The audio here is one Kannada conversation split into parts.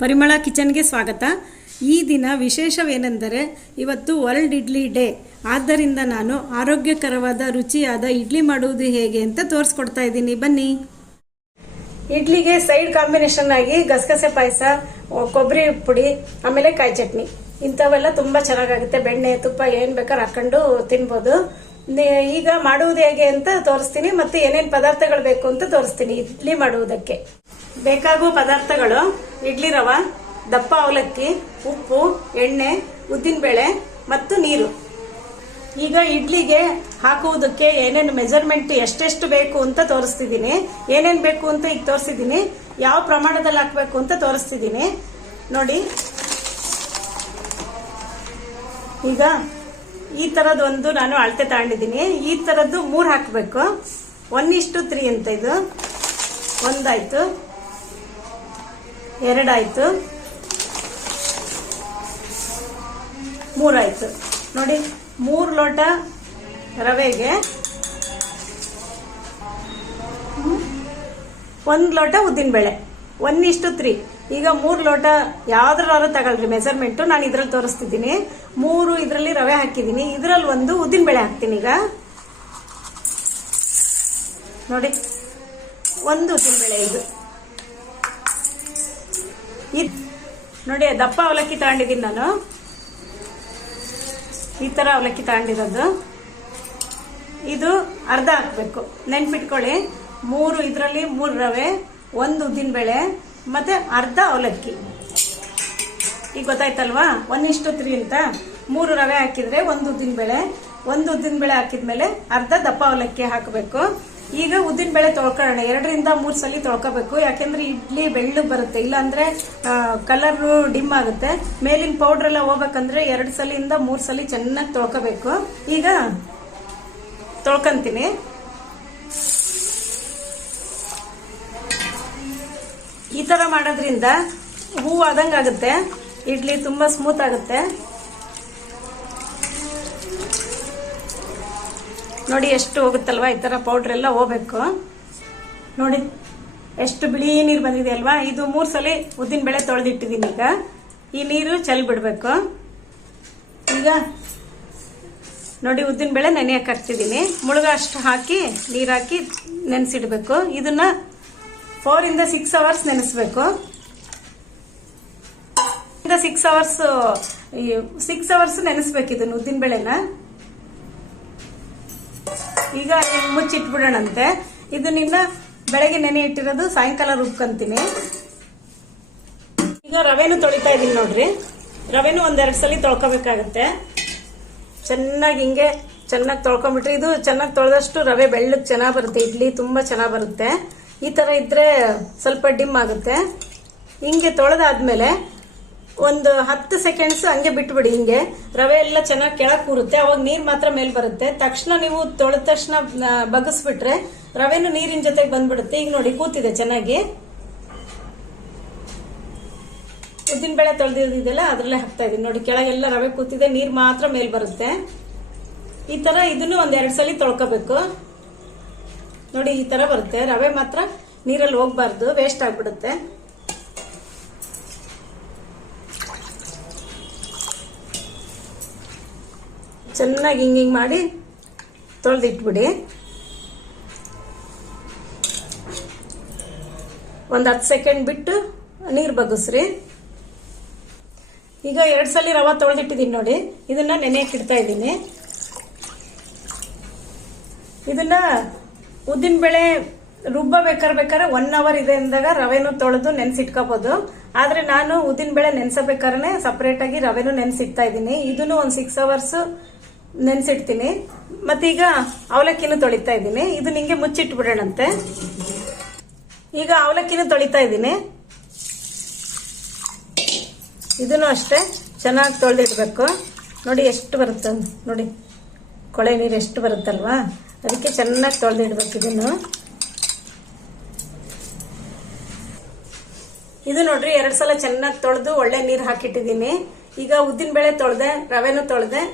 ಪರಿಮಳ ಕಿಚನ್ಗೆ ಸ್ವಾಗತ. ಈ ದಿನ ವಿಶೇಷವೇನೆಂದರೆ ಇವತ್ತು ವರ್ಲ್ಡ್ ಇಡ್ಲಿ ಡೇ. ಆದ್ದರಿಂದ ನಾನು ಆರೋಗ್ಯಕರವಾದ ರುಚಿಯಾದ ಇಡ್ಲಿ ಮಾಡುವುದು ಹೇಗೆ ಅಂತ ತೋರಿಸ್ಕೊಡ್ತಾ ಇದ್ದೀನಿ, ಬನ್ನಿ. ಇಡ್ಲಿಗೆ ಸೈಡ್ ಕಾಂಬಿನೇಷನ್ ಆಗಿ ಗಸಗಸೆ ಪಾಯಸ, ಕೊಬ್ಬರಿ ಪುಡಿ, ಆಮೇಲೆ ಕಾಯಿ ಚಟ್ನಿ ಇಂಥವೆಲ್ಲ ತುಂಬಾ ಚೆನ್ನಾಗಾಗುತ್ತೆ. ಬೆಣ್ಣೆ ತುಪ್ಪ ಏನ್ ಬೇಕಾದ್ರೆ ಹಾಕೊಂಡು ತಿನ್ಬೋದು. ಈಗ ಮಾಡುವುದು ಹೇಗೆ ಅಂತ ತೋರಿಸ್ತೀನಿ, ಮತ್ತೆ ಏನೇನು ಪದಾರ್ಥಗಳು ಬೇಕು ಅಂತ ತೋರಿಸ್ತೀನಿ. ಇಡ್ಲಿ ಮಾಡುವುದಕ್ಕೆ ಬೇಕಾಗುವ ಪದಾರ್ಥಗಳು: ಇಡ್ಲಿ ರವೆ, ದಪ್ಪ ಅವಲಕ್ಕಿ, ಉಪ್ಪು, ಎಣ್ಣೆ, ಉದ್ದಿನಬೇಳೆ ಮತ್ತು ನೀರು. ಈಗ ಇಡ್ಲಿಗೆ ಹಾಕುವುದಕ್ಕೆ ಏನೇನು ಮೆಜರ್ಮೆಂಟ್ ಎಷ್ಟೆಷ್ಟು ಬೇಕು ಅಂತ ತೋರಿಸ್ತಿದ್ದೀನಿ. ಏನೇನು ಬೇಕು ಅಂತ ಈಗ ತೋರಿಸಿದ್ದೀನಿ, ಯಾವ ಪ್ರಮಾಣದಲ್ಲಿ ಹಾಕಬೇಕು ಅಂತ ತೋರಿಸ್ತಿದ್ದೀನಿ ನೋಡಿ. ಈಗ ಈ ತರದ್ ಒಂದು ನಾನು ಅಳತೆ ತಗೊಂಡಿದ್ದೀನಿ. ಈ ತರದ್ದು 3 ಹಾಕಬೇಕು. 1:3 ಅಂತ. ಇದು 1 ಆಯ್ತು, 2 ಆಯ್ತು, 3 ಆಯ್ತು. ನೋಡಿ, 3 ಲೋಟ ರವೆಗೆ 1 ಲೋಟ ಉದ್ದಿನಬೇಳೆ. 1:3. ಈಗ 3 ಲೋಟ ಯಾವ್ದ್ರಾರು ತಗೊಳ್ರಿ ಮೆಜರ್ಮೆಂಟ್. ನಾನು ಇದ್ರಲ್ಲಿ ತೋರಿಸ್ತಿದ್ದೀನಿ. 3 ಇದರಲ್ಲಿ ರವೆ ಹಾಕಿದ್ದೀನಿ, ಇದ್ರಲ್ಲಿ 1 ಉದ್ದಿನಬೇಳೆ ಹಾಕ್ತೀನಿ. ಈಗ ನೋಡಿ, 1 ಉದ್ದಿನಬೇಳೆ. ಇದು ನೋಡಿ, ದಪ್ಪ ಅವಲಕ್ಕಿ ತಗೊಂಡಿದ್ದೀನಿ ನಾನು. ಈ ತರ ಅವಲಕ್ಕಿ ತಗೊಂಡಿರೋದು. ಇದು ಅರ್ಧ ಹಾಕ್ಬೇಕು, ನೆನ್ಪಿಟ್ಕೊಳ್ಳಿ. 3 ಇದರಲ್ಲಿ 3 ರವೆ, 1 ಉದ್ದಿನಬೇಳೆ ಮತ್ತೆ ಅರ್ಧ ಅವಲಕ್ಕಿ. ಈಗ ಗೊತ್ತಾಯ್ತಲ್ವಾ? 1:3 ಅಂತ. 3 ರವೆ ಹಾಕಿದ್ರೆ 1 ಉದ್ದಿನಬೇಳೆ, 1 ಉದ್ದಿನಬೇಳೆ ಹಾಕಿದ್ಮೇಲೆ ಅರ್ಧ ದಪ್ಪ ಅವಲಕ್ಕಿ ಹಾಕಬೇಕು. ಈಗ ಉದ್ದಿನಬೇಳೆ ತೊಳ್ಕೊಳ್ಳೋಣ. 2 ರಿಂದ 3 ಸಲ ತೊಳ್ಕೋಬೇಕು, ಯಾಕೆಂದ್ರೆ ಇಡ್ಲಿ ಬೆಳ್ಳಗೆ ಬರುತ್ತೆ, ಇಲ್ಲಾಂದ್ರೆ ಕಲರ್ ಡಿಮ್ ಆಗುತ್ತೆ. ಮೇಲಿನ ಪೌಡರ್ ಎಲ್ಲ ಹೋಗ್ಬೇಕಂದ್ರೆ 2 ಸಲಿಂದ 3 ಸಲ ಚೆನ್ನಾಗಿ ತೊಳ್ಕೋಬೇಕು. ಈಗ ತೊಳ್ಕೊಂತೀನಿ. ಈ ತರ ಮಾಡೋದ್ರಿಂದ ಹೂವು ಆದಂಗ ಆಗುತ್ತೆ, ಇಡ್ಲಿ ತುಂಬಾ ಸ್ಮೂತ್ ಆಗುತ್ತೆ. ನೋಡಿ ಎಷ್ಟು ಹೋಗುತ್ತಲ್ವಾ, ಈ ತರ ಪೌಡರ್ ಎಲ್ಲ ಹೋಗ್ಬೇಕು. ನೋಡಿ ಎಷ್ಟು ಬಿಳಿ ನೀರು ಬಂದಿದೆ ಅಲ್ವಾ. ಇದು 3 ಸಲ ಉದ್ದಿನಬೇಳೆ ತೊಳೆದಿಟ್ಟಿದ್ದೀನಿ. ಈಗ ಈ ನೀರು ಚೆಲ್ ಬಿಡ್ಬೇಕು. ಈಗ ನೋಡಿ, ಉದ್ದಿನಬೇಳೆ ನೆನೆಯಕ್ಕೆ ಹಾಕ್ತಿದ್ದೀನಿ. ಮುಳುಗ ಅಷ್ಟು ಹಾಕಿ ನೀರು ಹಾಕಿ ನೆನೆಸಿಡ್ಬೇಕು. ಇದನ್ನ 4 ರಿಂದ 6 ಅವರ್ಸ್ ನೆನೆಸ್ಬೇಕು. 6 ಅವರ್ಸ್ ನೆನೆಸ್ಬೇಕು ಇದನ್ನ, ಉದ್ದಿನಬೇಳೆನ. ಈಗ ಮುಚ್ಚಿಟ್ಬಿಡೋಣಂತೆ. ಇದನ್ನ ಬೆಳಗ್ಗೆ ನೆನೆ ಇಟ್ಟಿರೋದು ಸಾಯಂಕಾಲ ರುಬ್ಕೊಂತೀನಿ. ಈಗ ರವೆನು ತೊಳಿತಾ ಇದೀನಿ ನೋಡ್ರಿ. ರವೆನು 1-2 ಸಲ ತೊಳ್ಕೊಬೇಕಾಗತ್ತೆ. ಚೆನ್ನಾಗಿ ಹಿಂಗೆ ಚೆನ್ನಾಗಿ ತೊಳ್ಕೊಂಡ್ಬಿಟ್ರೆ, ಇದು ಚೆನ್ನಾಗಿ ತೊಳೆದಷ್ಟು ರವೆ ಬೆಳ್ಳಗೆ ಚೆನ್ನಾಗಿ ಬರುತ್ತೆ, ಇಡ್ಲಿ ತುಂಬಾ ಚೆನ್ನಾಗಿ ಬರುತ್ತೆ. ಈ ತರ ಇದ್ರೆ ಸ್ವಲ್ಪ ಡಿಮ್ ಆಗುತ್ತೆ. ಹಿಂಗೆ ತೊಳೆದಾದ್ಮೇಲೆ ಒಂದು 10 ಸೆಕೆಂಡ್ಸ್ ಹಂಗೆ ಬಿಟ್ಬಿಡಿ. ಹಿಂಗೆ ರವೆ ಎಲ್ಲ ಚೆನ್ನಾಗಿ ಕೆಳಗೆ ಕೂರುತ್ತೆ, ಅವಾಗ ನೀರ್ ಮಾತ್ರ ಮೇಲ್ ಬರುತ್ತೆ. ತಕ್ಷಣ ನೀವು ತೊಳೆದ ತಕ್ಷಣ ಬಗ್ಗಿಸ್ಬಿಟ್ರೆ ರವೆನು ನೀರಿನ ಜೊತೆಗೆ ಬಂದ್ಬಿಡುತ್ತೆ. ಈಗ ನೋಡಿ, ಕೂತಿದೆ ಚೆನ್ನಾಗಿ. ಉದ್ದಿನಬೇಳೆ ತೊಳೆದಿದ್ದೆಲ್ಲ ಅದ್ರಲ್ಲೇ ಹಾಕ್ತಾ ಇದೀನಿ ನೋಡಿ. ಕೆಳಗೆಲ್ಲ ರವೆ ಕೂತಿದೆ, ನೀರ್ ಮಾತ್ರ ಮೇಲ್ ಬರುತ್ತೆ. ಈ ತರ ಇದನ್ನು 1-2 ಸಲ ತೊಳ್ಕೋಬೇಕು. ನೋಡಿ, ಈ ತರ ಬರುತ್ತೆ. ರವೆ ಮಾತ್ರ ನೀರಲ್ಲಿ ಹೋಗ್ಬಾರ್ದು, ವೇಸ್ಟ್ ಆಗ್ಬಿಡುತ್ತೆ. ಚೆನ್ನಾಗಿ ಹಿಂಗಿಂಗ್ ಮಾಡಿ ತೊಳೆದಿಟ್ಬಿಡಿ. ಒಂದು 10 ಸೆಕೆಂಡ್ ಬಿಟ್ಟು ನೀರು ಬಗ್ಗಿಸ್ರಿ. ಈಗ 2 ಸಲ ರವೆ ತೊಳೆದಿಟ್ಟಿದ್ದೀನಿ ನೋಡಿ. ಇದನ್ನ ನೆನೆಯಕ್ಕೆ ಇಡ್ತಾ ಇದ್ದೀನಿ. ಇದನ್ನ ಉದ್ದಿನಬೇಳೆ ರುಬ್ಬಬೇಕಾದ್ರೆ 1 ಅವರ್ ಇದೆ ಅಂದಾಗ ರವೆನು ತೊಳೆದು ನೆನ್ಸಿಟ್ಕೋಬಹುದು. ಆದ್ರೆ ನಾನು ಉದ್ದಿನಬೇಳೆ ನೆನ್ಸಬೇಕಾದ್ರೆ ಸಪರೇಟ್ ಆಗಿ ರವೆನು ನೆನ್ಸಿಡ್ತಾ ಇದ್ದೀನಿ. ಇದನ್ನು ಒಂದು 6 ಅವರ್ಸ್ ನೆನ್ಸಿಡ್ತೀನಿ. ಮತ್ತೀಗ ಅವಲಕ್ಕಿನೂ ತೊಳಿತಾ ಇದ್ದೀನಿ. ಇದು ನಿಂಗೆ ಮುಚ್ಚಿಟ್ಬಿಡೋಣಂತೆ. ಈಗ ಅವಲಕ್ಕಿನೂ ತೊಳಿತಾ ಇದ್ದೀನಿ. ಇದನ್ನು ಅಷ್ಟೇ ಚೆನ್ನಾಗಿ ತೊಳೆದಿಡ್ಬೇಕು. ನೋಡಿ ಎಷ್ಟು ಬರುತ್ತೆ ನೋಡಿ, ಕೊಳೆ ನೀರು ಎಷ್ಟು ಬರುತ್ತಲ್ವಾ, ಅದಕ್ಕೆ ಚೆನ್ನಾಗಿ ತೊಳೆದಿಡ್ಬೇಕು ಇದನ್ನು. ಇದು ನೋಡ್ರಿ, 2 ಸಲ ಚೆನ್ನಾಗಿ ತೊಳೆದು ಒಳ್ಳೆ ನೀರು ಹಾಕಿಟ್ಟಿದ್ದೀನಿ. ಈಗ ಉದ್ದಿನಬೇಳೆ ತೊಳೆದೆ, ರವೆನೂ ತೊಳೆದೆ,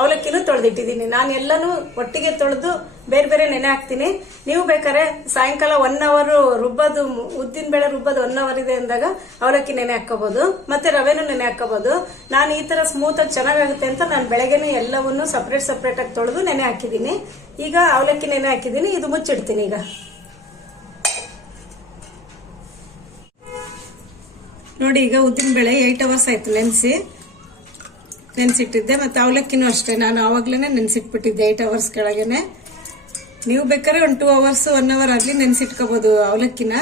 ಅವಲಕ್ಕಿನೂ ತೊಳೆದಿಟ್ಟಿದ್ದೀನಿ. ನಾನು ಎಲ್ಲನೂ ಒಟ್ಟಿಗೆ ತೊಳೆದು ಬೇರೆ ಬೇರೆ ನೆನೆ ಹಾಕ್ತೀನಿ. ನೀವು ಬೇಕಾದ್ರೆ ಸಾಯಂಕಾಲ 1 ಅವರ್ ರುಬ್ಬೋದು, ಉದ್ದಿನ ಬೇಳೆ ರುಬ್ಬೋದು 1 ಅವರ್ ಇದೆ ಅಂದಾಗ ಅವಲಕ್ಕಿ ನೆನೆ ಹಾಕೋಬಹುದು, ಮತ್ತೆ ರವೆನೂ ನೆನೆ ಹಾಕೋಬಹುದು. ನಾನು ಈ ತರ ಸ್ಮೂತ್ ಆಗಿ ಚೆನ್ನಾಗುತ್ತೆ ಅಂತ ನಾನು ಬೆಳಗ್ಗೆನೇ ಎಲ್ಲವನ್ನೂ ಸಪರೇಟ್ ಆಗಿ ತೊಳೆದು ನೆನೆ ಹಾಕಿದ್ದೀನಿ. ಈಗ ಅವಲಕ್ಕಿ ನೆನೆ ಹಾಕಿದ್ದೀನಿ, ಇದು ಮುಚ್ಚಿಡ್ತೀನಿ. ಈಗ ನೋಡಿ, ಈಗ ಉದ್ದಿನ ಬೇಳೆ 8 ಅವರ್ಸ್ ಆಯ್ತು ನೆನೆಸಿಟ್ಟಿದ್ದೆ. ಮತ್ತೆ ಅವಲಕ್ಕಿನೂ ಅಷ್ಟೇ, ನಾನು ಆವಾಗ್ಲೇ ನೆನೆಸಿಟ್ಬಿಟ್ಟಿದ್ದೆ 8 ಅವರ್ಸ್ ಕೆಳಗೇನೆ. ನೀವು ಬೇಕಾದ್ರೆ ಒಂದು 2 ಅವರ್ಸ್ 1 ಅವರ್ ಆಗಲಿ ನೆನೆಸಿಟ್ಕೋಬಹುದು ಅವಲಕ್ಕಿನ.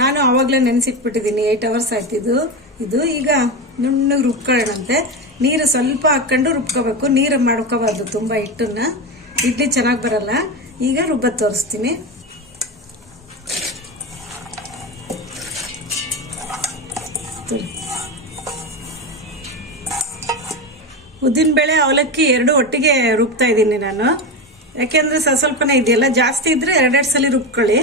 ನಾನು ಆವಾಗ್ಲೇ ನೆನೆಸಿಟ್ಬಿಟ್ಟಿದ್ದೀನಿ, 8 ಅವರ್ಸ್ ಆಯ್ತಿದ್ದು. ಇದು ಈಗ ನುಣ್ಣಗೆ ರುಬ್ಕೊಳ್ಳೋಣಂತೆ. ನೀರು ಸ್ವಲ್ಪ ಹಾಕೊಂಡು ರುಬ್ಕೋಬೇಕು, ನೀರು ಮಾಡ್ಕೋಬಾರ್ದು ತುಂಬಾ ಹಿಟ್ಟನ್ನ, ಇಡ್ಲಿ ಚೆನ್ನಾಗಿ ಬರಲ್ಲ. ಈಗ ರುಬ್ಬ ತೋರಿಸ್ತೀನಿ. ಉದ್ದಿನಬೇಳೆ ಅವಲಕ್ಕಿ 2 ಒಟ್ಟಿಗೆ ರುಬ್ತಾ ಇದ್ದೀನಿ ನಾನು, ಯಾಕೆಂದ್ರೆ ಸ್ವಲ್ಪನೇ ಇದೆಯಲ್ಲ, ಜಾಸ್ತಿ ಇದ್ರೆ 2 ಸಲ ರುಬ್ಕೊಳ್ಳಿ.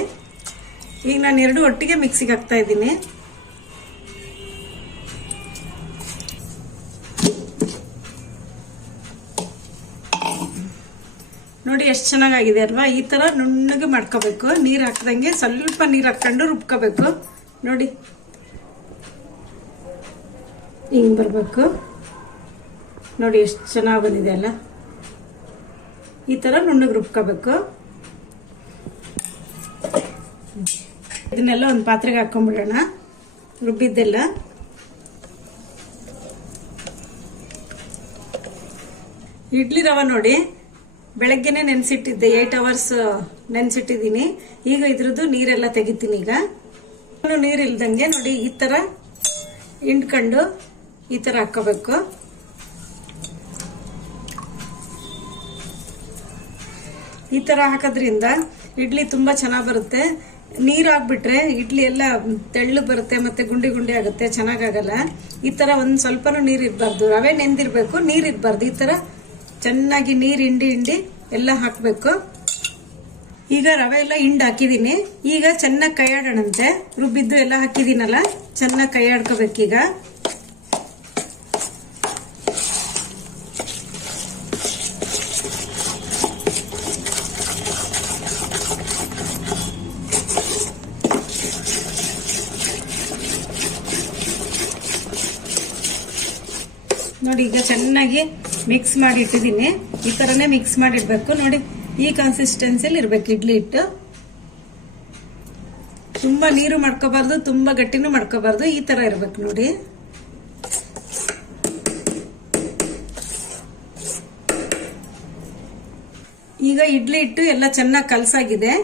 ಈಗ ನಾನು 2 ಒಟ್ಟಿಗೆ ಮಿಕ್ಸಿಗೆ ಹಾಕ್ತಾ ಇದ್ದೀನಿ. ನೋಡಿ ಎಷ್ಟು ಚೆನ್ನಾಗಿದೆ ಅಲ್ವಾ? ಈ ತರ ನುಣ್ಣಗೆ ಮಾಡ್ಕೋಬೇಕು, ನೀರು ಹಾಕ್ದಂಗೆ ಸ್ವಲ್ಪ ನೀರು ಹಾಕೊಂಡು ರುಬ್ಕೋಬೇಕು. ನೋಡಿ ಹಿಂಗ್ ಬರ್ಬೇಕು. ನೋಡಿ ಎಷ್ಟು ಚೆನ್ನಾಗಿ ಬಂದಿದೆ ಅಲ್ಲ, ಈ ತರ ನುಣ್ಣಗೆ ರುಬ್ಕೋಬೇಕು. ಇದನ್ನೆಲ್ಲ ಒಂದು ಪಾತ್ರೆಗೆ ಹಾಕೊಂಡ್ಬಿಡೋಣ, ರುಬ್ಬಿದ್ದೆಲ್ಲ. ಇಡ್ಲಿ ರವೆ ನೋಡಿ ಬೆಳಗ್ಗೆನೆ ನೆನೆಸಿಟ್ಟಿದ್ದೆ, 8 ಅವರ್ಸ್ ನೆನೆಸಿಟ್ಟಿದ್ದೀನಿ. ಈಗ ಇದ್ರದ್ದು ನೀರೆಲ್ಲ ತೆಗಿತೀನಿ. ಈಗ ನೀರು ಇಲ್ದಂಗೆ ನೋಡಿ ಈ ತರ ಹಿಂಡ್ಕೊಂಡು ಈ ತರ ಹಾಕೋಬೇಕು. ಈ ತರ ಹಾಕೋದ್ರಿಂದ ಇಡ್ಲಿ ತುಂಬಾ ಚೆನ್ನಾಗಿ ಬರುತ್ತೆ. ನೀರು ಹಾಕ್ಬಿಟ್ರೆ ಇಡ್ಲಿ ಎಲ್ಲ ತೆಳ್ಳು ಬರುತ್ತೆ, ಮತ್ತೆ ಗುಂಡಿ ಗುಂಡಿ ಆಗುತ್ತೆ, ಚೆನ್ನಾಗಲ್ಲ. ಈ ತರ ಒಂದ್ ಸ್ವಲ್ಪನೂ ನೀರು ಇರಬಾರ್ದು, ರವೆ ನೆಂದಿರ್ಬೇಕು, ನೀರ್ ಇರಬಾರ್ದು. ಈ ತರ ಚೆನ್ನಾಗಿ ನೀರು ಹಿಂಡಿ ಎಲ್ಲ ಹಾಕ್ಬೇಕು. ಈಗ ರವೆ ಎಲ್ಲ ಹಿಂಡ್ ಹಾಕಿದೀನಿ. ಈಗ ಚೆನ್ನಾಗಿ ಕೈ ಆಡೋಣಂತೆ. ರುಬ್ಬಿದ್ದು ಎಲ್ಲ ಹಾಕಿದೀನಲ್ಲ, ಚೆನ್ನಾಗಿ ಕೈ ಆಡ್ಕೋಬೇಕೀಗ. ನೋಡಿ ಈಗ ಚೆನ್ನಾಗಿ ಮಿಕ್ಸ್ ಮಾಡಿ ಇಟ್ಟಿದ್ದೀನಿ. ಈ ತರನೇ ಮಿಕ್ಸ್ ಮಾಡಿಡ್ಬೇಕು. ನೋಡಿ ಈ ಕನ್ಸಿಸ್ಟೆನ್ಸಿಯಲ್ಲಿ ಇರ್ಬೇಕು ಇಡ್ಲಿ ಹಿಟ್ಟು. ತುಂಬಾ ನೀರು ಮಾಡ್ಕೋಬಾರ್ದು, ತುಂಬಾ ಗಟ್ಟಿನೂ ಮಾಡ್ಕೋಬಾರ್ದು, ಈ ತರ ಇರ್ಬೇಕು ನೋಡಿ. ಈಗ ಇಡ್ಲಿ ಹಿಟ್ಟು ಎಲ್ಲ ಚೆನ್ನಾಗಿ ಕಲಸಾಗಿದೆ.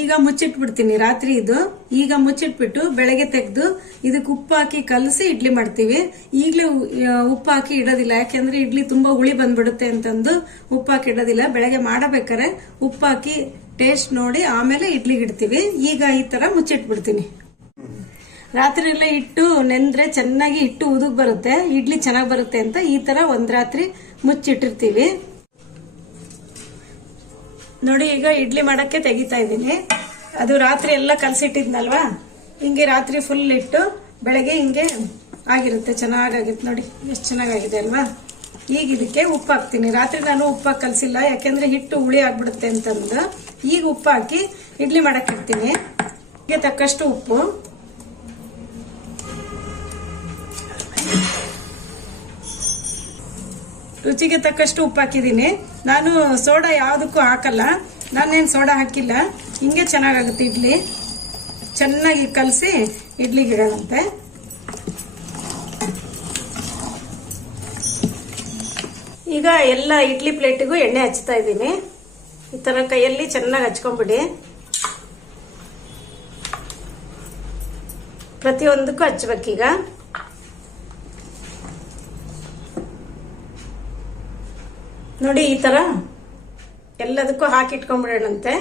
ಈಗ ಮುಚ್ಚಿಟ್ಬಿಡ್ತೀನಿ ರಾತ್ರಿ ಇದು. ಈಗ ಮುಚ್ಚಿಟ್ಬಿಟ್ಟು ಬೆಳಗ್ಗೆ ತೆಗೆದು ಇದಕ್ಕೆ ಉಪ್ಪು ಹಾಕಿ ಕಲಸಿ ಇಡ್ಲಿ ಮಾಡ್ತೀವಿ. ಈಗಲೇ ಉಪ್ಪು ಹಾಕಿ ಇಡೋದಿಲ್ಲ, ಯಾಕೆಂದ್ರೆ ಇಡ್ಲಿ ತುಂಬಾ ಹುಳಿ ಬಂದ್ಬಿಡುತ್ತೆ ಅಂತಂದು ಉಪ್ಪು ಹಾಕಿ ಇಡೋದಿಲ್ಲ. ಬೆಳಗ್ಗೆ ಮಾಡಬೇಕಾರೆ ಉಪ್ಪು ಹಾಕಿ ಟೇಸ್ಟ್ ನೋಡಿ ಆಮೇಲೆ ಇಡ್ಲಿಗೆ ಇಡ್ತೀವಿ. ಈಗ ಈ ತರ ಮುಚ್ಚಿಟ್ಬಿಡ್ತೀನಿ. ರಾತ್ರಿ ಎಲ್ಲ ಹಿಟ್ಟು ನೆಂದ್ರೆ ಚೆನ್ನಾಗಿ ಹಿಟ್ಟು ಉದುಗ್ ಬರುತ್ತೆ, ಇಡ್ಲಿ ಚೆನ್ನಾಗಿ ಬರುತ್ತೆ ಅಂತ ಈ ತರ ಒಂದ್ ರಾತ್ರಿ ಮುಚ್ಚಿಟ್ಟಿರ್ತೀವಿ. ನೋಡಿ ಈಗ ಇಡ್ಲಿ ಮಾಡಕ್ಕೆ ತೆಗಿತಾ ಇದ್ದೀನಿ. ಅದು ರಾತ್ರಿ ಎಲ್ಲ ಕಲಸಿಟ್ಟಿದ್ನಲ್ವಾ, ಹಿಂಗೆ ರಾತ್ರಿ ಫುಲ್ ಇಟ್ಟು ಬೆಳಗ್ಗೆ ಹಿಂಗೆ ಆಗಿರುತ್ತೆ, ಚೆನ್ನಾಗಾಗಿರುತ್ತೆ. ನೋಡಿ ಎಷ್ಟು ಚೆನ್ನಾಗಿದೆ ಅಲ್ವಾ? ಈಗ ಇದಕ್ಕೆ ಉಪ್ಪು ಹಾಕ್ತೀನಿ. ರಾತ್ರಿ ನಾನು ಉಪ್ಪು ಕಲಸಿಲ್ಲ, ಯಾಕೆಂದ್ರೆ ಹಿಟ್ಟು ಹುಳಿ ಆಗ್ಬಿಡುತ್ತೆ ಅಂತಂದು. ಈಗ ಉಪ್ಪು ಹಾಕಿ ಇಡ್ಲಿ ಮಾಡಕ್ಕೆ ಇಡ್ತೀನಿ. ಹೀಗೆ ತಕ್ಕಷ್ಟು ಉಪ್ಪು, ರುಚಿಗೆ ತಕ್ಕಷ್ಟು ಉಪ್ಪು ಹಾಕಿದ್ದೀನಿ. ನಾನು ಸೋಡಾ ಯಾವುದಕ್ಕೂ ಹಾಕಲ್ಲ, ನಾನೇನು ಸೋಡಾ ಹಾಕಿಲ್ಲ. ಹಿಂಗೆ ಚೆನ್ನಾಗಾಗುತ್ತೆ ಇಡ್ಲಿ. ಚೆನ್ನಾಗಿ ಕಲಸಿ ಇಡ್ಲಿಗೆ ಇಡೋಣಂತೆ. ಈಗ ಎಲ್ಲ ಇಡ್ಲಿ ಪ್ಲೇಟಿಗೂ ಎಣ್ಣೆ ಹಚ್ತಾ ಇದ್ದೀನಿ. ಈ ತರ ಕೈಯಲ್ಲಿ ಚೆನ್ನಾಗಿ ಹಚ್ಕೊಂಡ್ಬಿಡಿ. ಪ್ರತಿಯೊಂದಕ್ಕೂ ಹಚ್ಬೇಕೀಗ. ನೋಡಿ ಈ ತರ ಎಲ್ಲದಕ್ಕೂ ಹಾಕಿಟ್ಕೊಂಡ್ಬಿಡೋಣಂತೆ.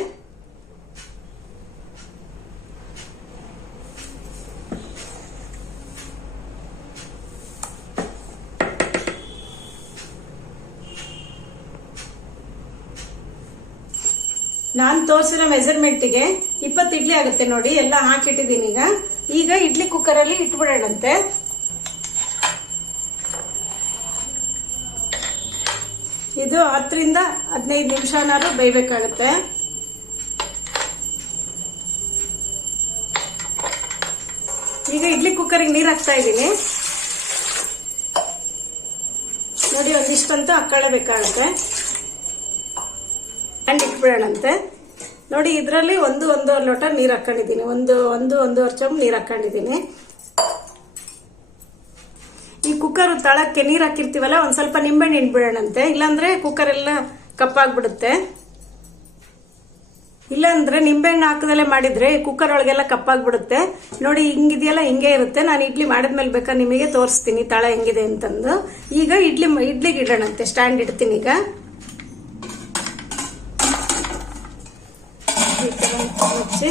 ನಾನು ತೋರಿಸಿರೋ ಮೆಜರ್ಮೆಂಟ್ಗೆ 20 ಇಡ್ಲಿ ಆಗುತ್ತೆ ನೋಡಿ. ಎಲ್ಲ ಹಾಕಿಟ್ಟಿದ್ದೀನಿ. ಈಗ ಇಡ್ಲಿ ಕುಕ್ಕರ್ ಅಲ್ಲಿ ಇಟ್ಬಿಡೋಣಂತೆ. ಇದು 10ರಿಂದ 15 ನಿಮಿಷನಾದ್ರೂ ಬೇಯಬೇಕಾಗುತ್ತೆ. ಈಗ ಇಡ್ಲಿ ಕುಕ್ಕರಿಗೆ ನೀರು ಹಾಕ್ತಾ ಇದ್ದೀನಿ ನೋಡಿ. ಒಂದಿಷ್ಟಂತೂ ಹಾಕೊಳ್ಳೇಬೇಕಾಗುತ್ತೆ. ಹ್ಯಾಂಡ್ ಇಟ್ಬಿಡೋಣಂತೆ ನೋಡಿ. ಇದರಲ್ಲಿ ಒಂದೂವರೆ ಲೋಟ ನೀರು ಹಾಕೊಂಡಿದ್ದೀನಿ. ಒಂದೂವರೆ ಚಮಚ ನೀರು ಹಾಕೊಂಡಿದ್ದೀನಿ. ಈ ಕುಕ್ಕರ್ ತಳಕ್ಕೆ ನೀರು ಹಾಕಿರ್ತೀವಲ್ಲ, ಒಂದ್ ಸ್ವಲ್ಪ ನಿಂಬೆಹಣ್ಣು ಹಿಂಡ್ಬಿಡೋಣಂತೆ. ಇಲ್ಲಾಂದ್ರೆ ಕುಕ್ಕರ್ ಎಲ್ಲ ಕಪ್ಪಾಗ್ಬಿಡುತ್ತೆ. ಇಲ್ಲಾಂದ್ರೆ ನಿಂಬೆಹಣ್ಣು ಹಾಕದಲ್ಲೇ ಮಾಡಿದ್ರೆ ಕುಕ್ಕರ್ ಒಳಗೆಲ್ಲ ಕಪ್ಪಾಗ್ಬಿಡುತ್ತೆ ನೋಡಿ. ಹಿಂಗಿದೆಯಲ್ಲ, ಹಿಂಗೆ ಇರುತ್ತೆ. ನಾನು ಇಡ್ಲಿ ಮಾಡಿದ್ಮೇಲೆ ಬೇಕಾದ್ರೆ ನಿಮಗೆ ತೋರಿಸ್ತೀನಿ ತಳ ಹೆಂಗಿದೆ ಅಂತಂದು. ಈಗ ಇಡ್ಲಿಗೆ ಇಡೋಣಂತೆ. ಸ್ಟ್ಯಾಂಡ್ ಇಡ್ತೀನಿ ಈಗ. ಮುಚ್ಚಿ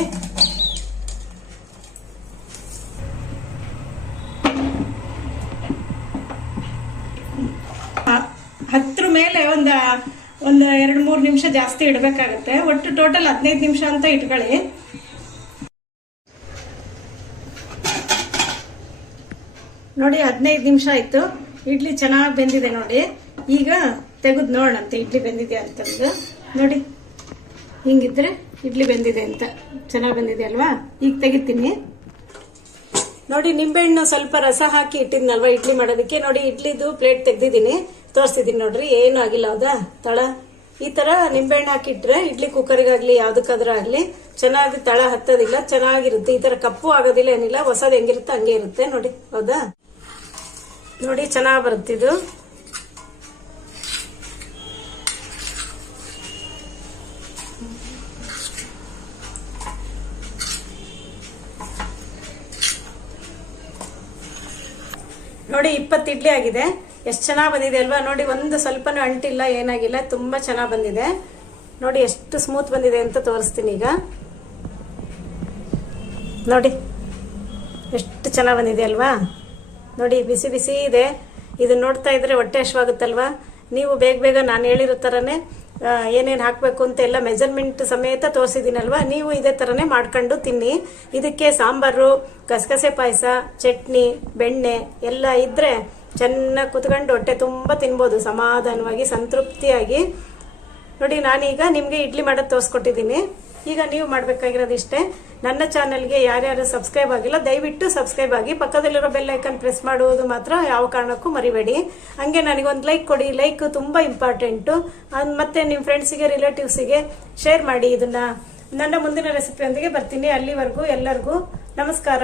ಹತ್ರ ಮೇಲೆ ಒಂದು 2-3 ನಿಮಿಷ ಜಾಸ್ತಿ ಇಡಬೇಕಾಗತ್ತೆ. ಒಟ್ಟು ಟೋಟಲ್ 15 ನಿಮಿಷ ಅಂತ ಇಟ್ಕೊಳ್ಳಿ. ನೋಡಿ 15 ನಿಮಿಷ ಆಯ್ತು. ಇಡ್ಲಿ ಚೆನ್ನಾಗಿ ಬೆಂದಿದೆ ನೋಡಿ. ಈಗ ತೆಗೆದು ನೋಡೋಣಂತೆ ಇಡ್ಲಿ ಬೆಂದಿದೆ ಅಂತಂದು. ನೋಡಿ ಹಿಂಗಿದ್ರೆ ಇಡ್ಲಿ ಬೆಂದಿದೆ ಅಂತ. ಚೆನ್ನಾಗಿ ಬಂದಿದೆ ಅಲ್ವಾ? ಈಗ ತೆಗಿತೀನಿ ನೋಡಿ. ನಿಂಬೆಹಣ್ಣು ಸ್ವಲ್ಪ ರಸ ಹಾಕಿ ಇಟ್ಟಿದ್ನಲ್ವಾ ಇಡ್ಲಿ ಮಾಡೋದಕ್ಕೆ. ನೋಡಿ ಇಡ್ಲಿದು ಪ್ಲೇಟ್ ತೆಗ್ದಿದ್ದೀನಿ, ತೋರಿಸ್ತಿದ್ದೀನಿ ನೋಡ್ರಿ. ಏನು ಆಗಿಲ್ಲ ಹೌದಾ ತಳ. ಈ ತರ ನಿಂಬೆಹಣ್ಣು ಹಾಕಿಟ್ರೆ ಇಡ್ಲಿ ಕುಕ್ಕರಿಗಾಗ್ಲಿ ಯಾವ್ದಕ್ಕಾದ್ರೂ ಆಗ್ಲಿ ಚೆನ್ನಾಗಿ ತಳ ಹತ್ತೋದಿಲ್ಲ, ಚೆನ್ನಾಗಿರುತ್ತೆ. ಈ ತರ ಕಪ್ಪು ಆಗೋದಿಲ್ಲ, ಏನಿಲ್ಲ. ಹೊಸದ್ ಹೆಂಗಿರುತ್ತೆ ಹಂಗೆ ಇರುತ್ತೆ ನೋಡಿ. ಹೌದಾ? ನೋಡಿ ಚೆನ್ನಾಗಿ ಬರುತ್ತೆ ಇದು. ನೋಡಿ 20 ಇಡ್ಲಿ ಆಗಿದೆ. ಎಷ್ಟು ಚೆನ್ನಾಗಿ ಬಂದಿದೆ ಅಲ್ವಾ? ನೋಡಿ ಒಂದು ಸ್ವಲ್ಪನೂ ಅಂಟಿಲ್ಲ, ಏನಾಗಿಲ್ಲ. ತುಂಬಾ ಚೆನ್ನಾಗಿ ಬಂದಿದೆ ನೋಡಿ. ಎಷ್ಟು ಸ್ಮೂತ್ ಬಂದಿದೆ ಅಂತ ತೋರಿಸ್ತೀನಿ ಈಗ. ನೋಡಿ ಎಷ್ಟು ಚೆನ್ನಾಗಿ ಬಂದಿದೆ ಅಲ್ವಾ? ನೋಡಿ ಬಿಸಿ ಬಿಸಿ ಇದೆ. ಇದನ್ನ ನೋಡ್ತಾ ಇದ್ರೆ ಹೊಟ್ಟೆ ಹಶ್ವಾಗುತ್ತಲ್ವಾ? ನೀವು ಬೇಗ ನಾನು ಹೇಳಿರೋ ಥರನೇ ಏನೇನು ಹಾಕಬೇಕು ಅಂತ ಎಲ್ಲ ಮೆಜರ್ಮೆಂಟ್ ಸಮೇತ ತೋರಿಸಿದ್ದೀನಲ್ವಾ? ನೀವು ಇದೇ ಥರನೇ ಮಾಡ್ಕೊಂಡು ತಿನ್ನಿ. ಇದಕ್ಕೆ ಸಾಂಬಾರು, ಗಸಗಸೆ ಪಾಯಸ, ಚಟ್ನಿ, ಬೆಣ್ಣೆ ಎಲ್ಲ ಇದ್ರೆ ಚೆನ್ನಾಗಿ ಕುತ್ಕೊಂಡು ಹೊಟ್ಟೆ ತುಂಬ ತಿನ್ಬೋದು ಸಮಾಧಾನವಾಗಿ, ಸಂತೃಪ್ತಿಯಾಗಿ. ನೋಡಿ ನಾನೀಗ ನಿಮಗೆ ಇಡ್ಲಿ ಮಾಡೋದು ತೋರಿಸ್ಕೊಟ್ಟಿದ್ದೀನಿ. ಈಗ ನೀವು ಮಾಡಬೇಕಾಗಿರೋದು ಇಷ್ಟೇ. ನನ್ನ ಚಾನಲ್ಗೆ ಯಾರ್ಯಾರು ಸಬ್ಸ್ಕ್ರೈಬ್ ಆಗಿಲ್ಲ ದಯವಿಟ್ಟು ಸಬ್ಸ್ಕ್ರೈಬ್ ಆಗಿ. ಪಕ್ಕದಲ್ಲಿರೋ ಬೆಲ್ ಐಕನ್ ಪ್ರೆಸ್ ಮಾಡುವುದು ಮಾತ್ರ ಯಾವ ಕಾರಣಕ್ಕೂ ಮರಿಬೇಡಿ. ಹಂಗೆ ನನಗೊಂದು ಲೈಕ್ ಕೊಡಿ. ಲೈಕ್ ತುಂಬ ಇಂಪಾರ್ಟೆಂಟು. ಮತ್ತೆ ನಿಮ್ಮ ಫ್ರೆಂಡ್ಸಿಗೆ, ರಿಲೇಟಿವ್ಸಿಗೆ ಶೇರ್ ಮಾಡಿ ಇದನ್ನ. ನನ್ನ ಮುಂದಿನ ರೆಸಿಪಿಯೊಂದಿಗೆ ಬರ್ತೀನಿ. ಅಲ್ಲಿವರೆಗೂ ಎಲ್ಲರಿಗೂ ನಮಸ್ಕಾರ.